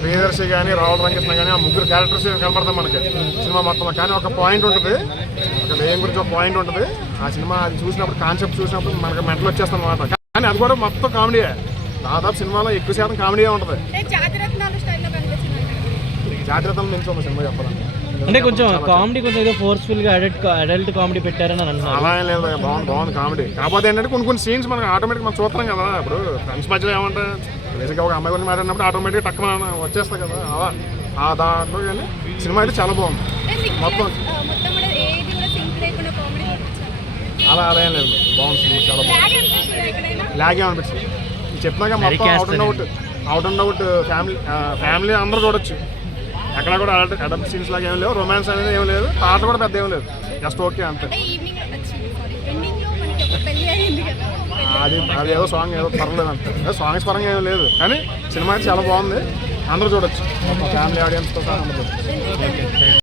ప్రియదర్శి కానీ రావుల రంగకృష్ణ కానీ ఆ ముగ్గురు క్యారెక్టర్స్ కనపడతాం మనకి సినిమా మొత్తం. కానీ ఒక పాయింట్ ఉంటుంది, ఒక దెయ్యం గురించి ఒక పాయింట్ ఉంటుంది. ఆ సినిమా అది చూసినప్పుడు కాన్సెప్ట్ చూసినప్పుడు మనకి మెంటల్ వచ్చేస్తాం అన్నమాట. కానీ అది కూడా మొత్తం కామెడీయే. దాదాపు సినిమాలో ఎక్కువ శాతం కామెడీయే ఉంటుంది. జాగ్రత్తలు మించి ఒక సినిమా చెప్పాలంటే అంటే కొంచెం కామెడీ కొంచెం ఏదో ఫోర్స్ఫుల్ గా అడల్ట్ కామెడీ పెట్టారని అన్నారు. అలా ఏం లేదు, బాగుంది కామెడీ. కాకపోతే ఏంటంటే కొన్ని సీన్స్ మనకి ఆటోమేటిక్ మనం చూస్తాం కదా. ఇప్పుడు ఫ్రెండ్స్ మధ్యలో ఏమంటే బేసిక్గా ఒక అమ్మాయి గురించి మాట్లాడినప్పుడు ఆటోమేటిక్ టక్కున వచ్చేస్తాయి కదా. అలా ఆ దాంట్లో కానీ సినిమా అయితే చాలా బాగుంది మొత్తం. అలా ఏం లేదు, బాగుంది సినిమా, చాలా బాగుంది. లాగే అనిపించింది చెప్పినాక మొత్తం అవుట్ అండ్ అవుట్ ఫ్యామిలీ అందరూ చూడొచ్చు. ఎక్కడ కూడా అడల్ట్ సీన్స్ లాగా ఏం లేవు, రొమాన్స్ అనేది ఏం లేదు, పాటలు కూడా పెద్ద ఏం లేదు, జస్ట్ ఓకే అంతే. అది ఏదో సాంగ్ ఏదో పర్లేదు అంతే, సాంగ్స్ పరంగా ఏం లేదు. కానీ సినిమా అయితే చాలా బాగుంది, అందరూ చూడొచ్చు, ఫ్యామిలీ ఆడియన్స్తో సహా అందరూ చూడొచ్చు.